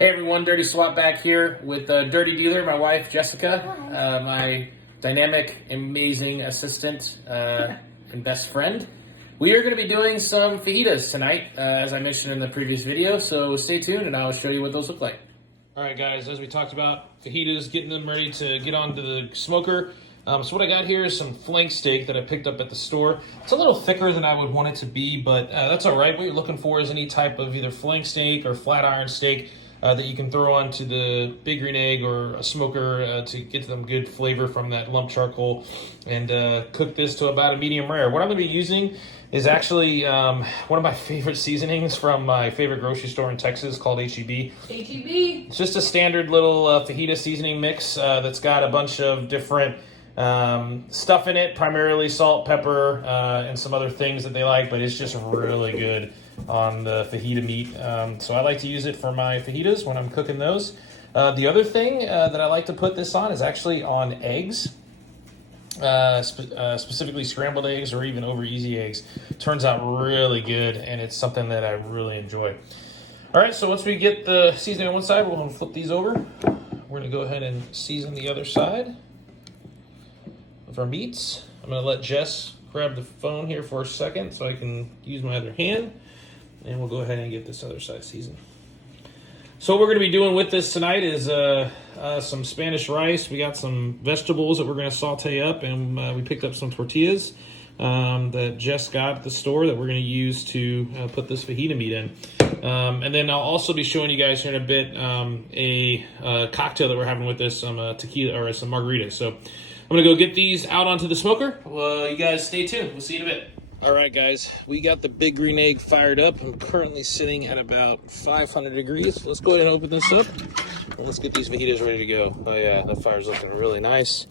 Hey everyone, Dirty SWAT back here with Dirty Dealer, my wife Jessica, my dynamic, amazing assistant and best friend. We are going to be doing some fajitas tonight, as I mentioned in the previous video, so stay tuned and I'll show you what those look like. Alright guys, as we talked about fajitas, getting them ready to get onto the smoker. So what I got here is some flank steak that I picked up at the store. It's a little thicker than I would want it to be, but that's alright. What you're looking for is any type of either flank steak or flat iron steak that you can throw onto the big green egg or a smoker to get them good flavor from that lump charcoal, and cook this to about a medium rare. What I'm going to be using is actually one of my favorite seasonings from my favorite grocery store in Texas called HEB. HEB. It's just a standard little fajita seasoning mix that's got a bunch of different stuff in it, primarily salt, pepper, and some other things that they like, but it's just really good on the fajita meat. So I like to use it for my fajitas when I'm cooking those. The other thing that I like to put this on is actually on eggs, specifically scrambled eggs or even over easy eggs. Turns out really good, and it's something that I really enjoy. All right, so once we get the seasoning on one side, we're going to flip these over. We're going to go ahead and season the other side with our meats. I'm going to let Jess grab the phone here for a second so I can use my other hand, and we'll go ahead and get this other side seasoned. So what we're going to be doing with this tonight is some Spanish rice. We got some vegetables that we're going to saute up, and we picked up some tortillas that Jess got at the store that we're going to use to put this fajita meat in. And then I'll also be showing you guys here in a bit a cocktail that we're having with this, some tequila or some margarita. So I'm going to go get these out onto the smoker. Well, you guys stay tuned. We'll see you in a bit. All right, guys, we got the big green egg fired up. I'm currently sitting at about 500 degrees. Let's go ahead and open this up, and let's get these fajitas ready to go. Oh, yeah, that fire's looking really nice.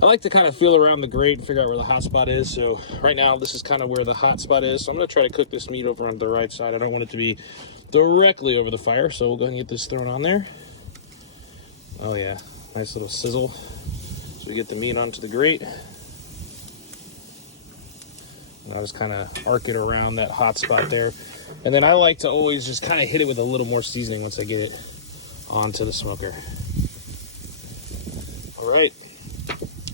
I like to kind of feel around the grate and figure out where the hot spot is. So right now, this is kind of where the hot spot is. So I'm going to try to cook this meat over on the right side. I don't want it to be directly over the fire, so we'll go ahead and get this thrown on there. Oh, yeah, nice little sizzle. So we get the meat onto the grate. And I'll just kind of arc it around that hot spot there. And then I like to always just kind of hit it with a little more seasoning once I get it onto the smoker. All right.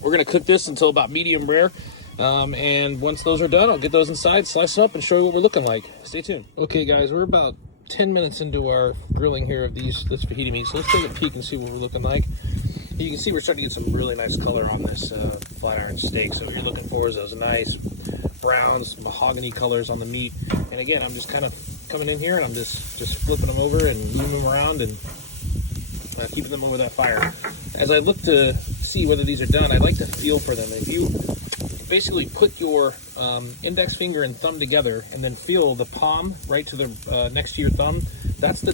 We're going to cook this until about medium rare. And once those are done, I'll get those inside, slice them up, and show you what we're looking like. Stay tuned. Okay, guys, we're about 10 minutes into our grilling here of this fajita meat. So let's take a peek and see what we're looking like. You can see we're starting to get some really nice color on this flat iron steak. So what you're looking for is those nice browns, mahogany colors on the meat. And again, I'm just kind of coming in here and I'm just flipping them over and moving them around and keeping them over that fire. As I look to see whether these are done, I like to feel for them. If you basically put your index finger and thumb together and then feel the palm right to the next to your thumb, that's the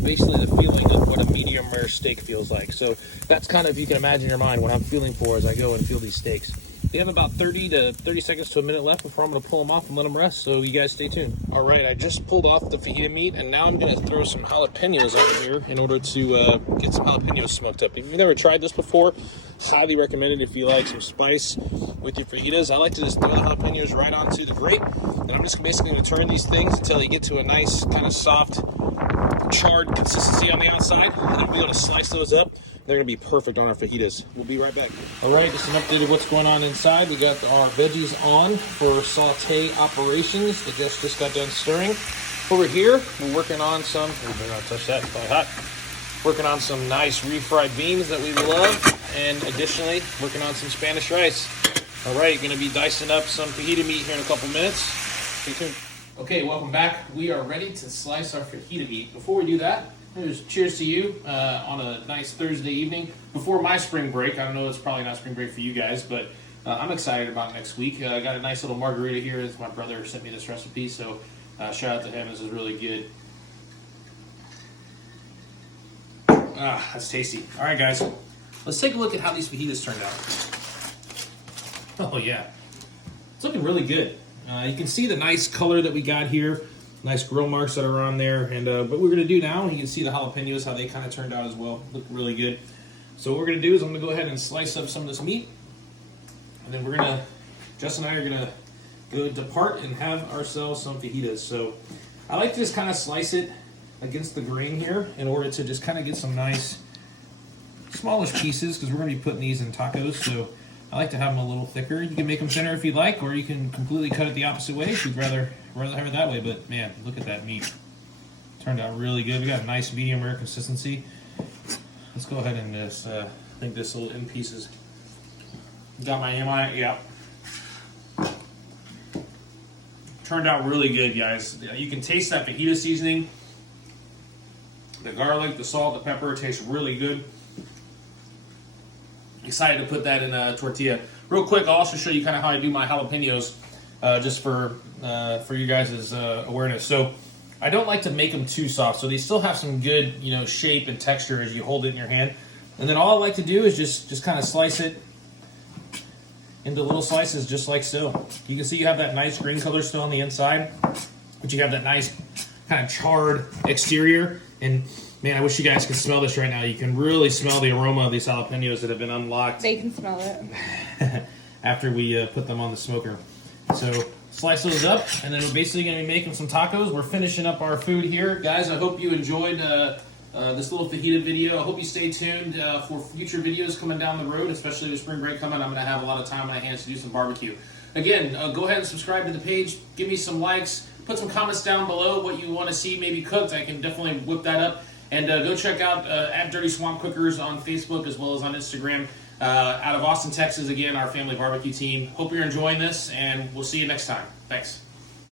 basically the feeling of what a medium rare steak feels like. So that's kind of, you can imagine in your mind what I'm feeling for as I go and feel these steaks. They have about 30 to 30 seconds to a minute left before I'm going to pull them off and let them rest, so you guys stay tuned. All right, I just pulled off the fajita meat, and now I'm going to throw some jalapenos over here in order to get some jalapenos smoked up. If you've never tried this before, highly recommend it if you like some spice with your fajitas. I like to just throw the jalapenos right onto the grate, and I'm just basically going to turn these things until you get to a nice kind of soft, charred consistency on the outside, and then we'll be able to slice those up. They're going to be perfect on our fajitas. We'll be right back. All right, just an update of what's going on inside. We got our veggies on for saute operations. The Jess just got done stirring. Over here, we're working on some, we better not touch that, it's probably hot. Working on some nice refried beans that we love, and additionally, working on some Spanish rice. All right, going to be dicing up some fajita meat here in a couple minutes. Stay tuned. Okay, welcome back. We are ready to slice our fajita meat. Before we do that, cheers to you on a nice Thursday evening before my spring break. I don't know, it's probably not spring break for you guys, but I'm excited about next week. I got a nice little margarita here. As my brother sent me this recipe, so shout out to him. This is really good. Ah, that's tasty. All right, guys, let's take a look at how these fajitas turned out. Oh yeah, it's looking really good. You can see the nice color that we got here. Nice grill marks that are on there, and what we're gonna do now, you can see the jalapenos, how they kind of turned out as well. Look really good. So what we're gonna do is I'm gonna go ahead and slice up some of this meat, and then Jess and I are gonna go depart and have ourselves some fajitas. So I like to just kind of slice it against the grain here in order to just kind of get some nice smallish pieces, because we're going to be putting these in tacos. So I like to have them a little thicker. You can make them thinner if you'd like, or you can completely cut it the opposite way if you'd rather have it that way. But man, look at that meat. Turned out really good. We got a nice medium rare consistency. Let's go ahead and just, I think this little in pieces. Got my aim on it, yeah. Turned out really good, guys. You can taste that fajita seasoning. The garlic, the salt, the pepper tastes really good. Excited to put that in a tortilla. Real quick, I'll also show you kind of how I do my jalapenos, just for you guys' awareness. So I don't like to make them too soft, so they still have some good, shape and texture as you hold it in your hand. And then all I like to do is just kind of slice it into little slices, just like so. You can see you have that nice green color still on the inside, but you have that nice kind of charred exterior. And man, I wish you guys could smell this right now. You can really smell the aroma of these jalapenos that have been unlocked. They can smell it. After we put them on the smoker. So slice those up, and then we're basically going to be making some tacos. We're finishing up our food here. Guys, I hope you enjoyed this little fajita video. I hope you stay tuned for future videos coming down the road, especially with spring break coming. I'm going to have a lot of time on my hands to do some barbecue. Again, go ahead and subscribe to the page. Give me some likes. Put some comments down below what you want to see maybe cooked. I can definitely whip that up. And go check out at Dirty Swamp Cookers on Facebook as well as on Instagram. Out of Austin, Texas, again, our family barbecue team. Hope you're enjoying this, and we'll see you next time. Thanks.